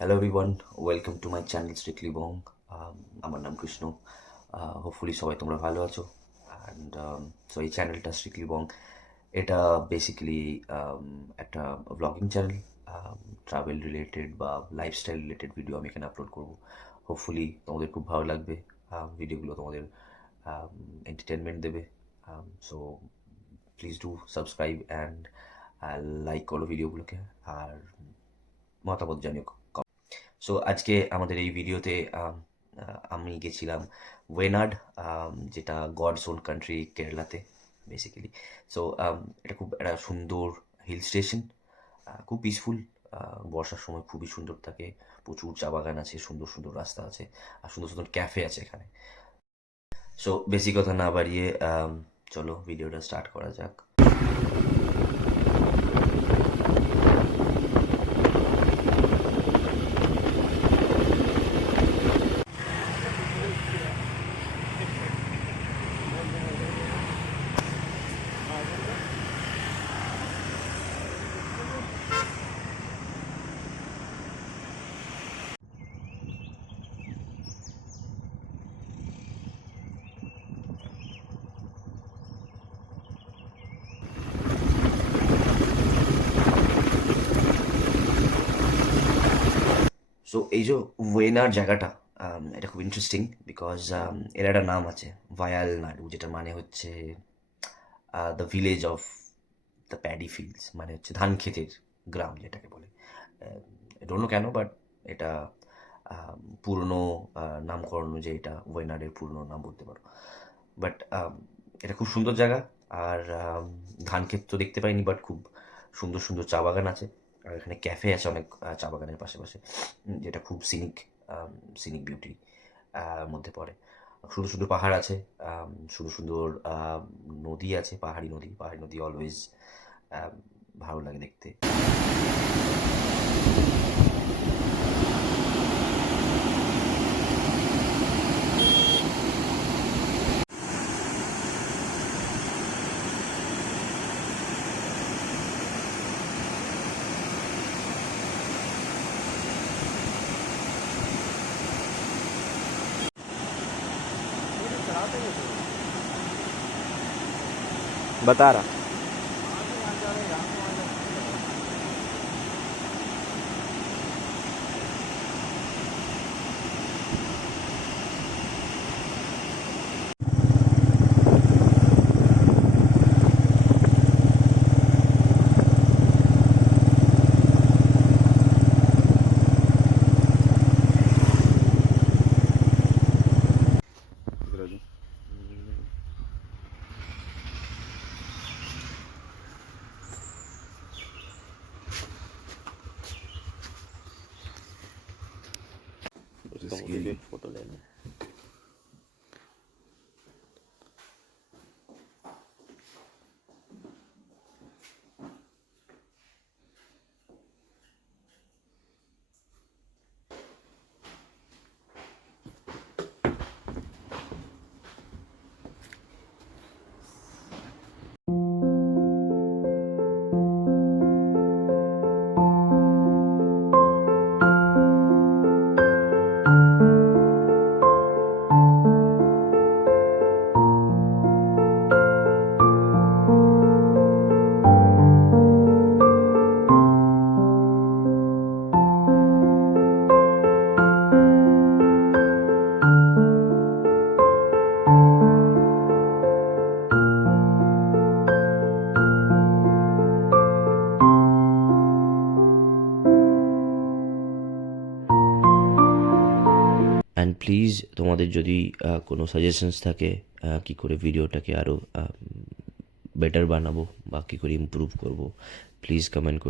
Hello everyone, welcome to my channel Strictly Bong. আমার নাম Krishna. Hopefully সবাই তোমরা ভালো আছো। অ্যান্ড সো এই চ্যানেলটা স্ট্রিক্টলি বং, এটা বেসিক্যালি একটা ব্লগিং চ্যানেল। ট্রাভেল রিলেটেড বা লাইফস্টাইল রিলেটেড ভিডিও আমি এখানে আপলোড করবো। হোপফুলি তোমাদের খুব ভালো লাগবে। ভিডিওগুলো তোমাদের এন্টারটেনমেন্ট দেবে। So please do subscribe and like করো ভিডিওগুলোকে, আর মতামত জানিও। সো আজকে আমাদের এই ভিডিওতে আমি গেছিলাম ওয়েনাড, যেটা গডস ওন কান্ট্রি, কেরালাতে বেসিক্যালি। সো এটা খুব একটা সুন্দর হিল স্টেশন, খুব পিসফুল। বর্ষার সময় খুবই সুন্দর থাকে, প্রচুর চা বাগান আছে, সুন্দর সুন্দর রাস্তা আছে, আর সুন্দর সুন্দর ক্যাফে আছে এখানে। সো বেশি কথা না বাড়িয়ে চলো ভিডিওটা স্টার্ট করা যাক। সো এই যে ওয়েনার জায়গাটা, এটা খুব ইন্টারেস্টিং বিকজ এর একটা নাম আছে, ভায়াল নাড়ু, যেটার মানে হচ্ছে the village of the paddy fields, মানে হচ্ছে ধান ক্ষেতের গ্রাম যেটাকে বলে। ডোন্ট নো কেন, বাট এটা পুরনো নামকরণ অনুযায়ী এটা ওয়েনারের পুরনো নাম বলতে পারো। বাট এটা খুব সুন্দর জায়গা। আর ধান ক্ষেত তো দেখতে পাইনি, বাট খুব সুন্দর সুন্দর চা বাগান আছে, আর এখানে ক্যাফে আছে অনেক চা বাগানের পাশে পাশে, যেটা খুব সিনিক সিনিক বিউটি মধ্যে পড়ে। সুন্দর সুন্দর পাহাড় আছে, সুন্দর সুন্দর নদী আছে, পাহাড়ি নদী অলওয়েজ ভালো লাগে দেখতে। बता रहा। फोटो लेने অ্যান্ড প্লিজ তোমাদের যদি কোনো সাজেশনস থাকে কী করে ভিডিওটাকে আরও বেটার বানাবো বা কী করে ইমপ্রুভ করবো, প্লিজ কমেন্ট করো।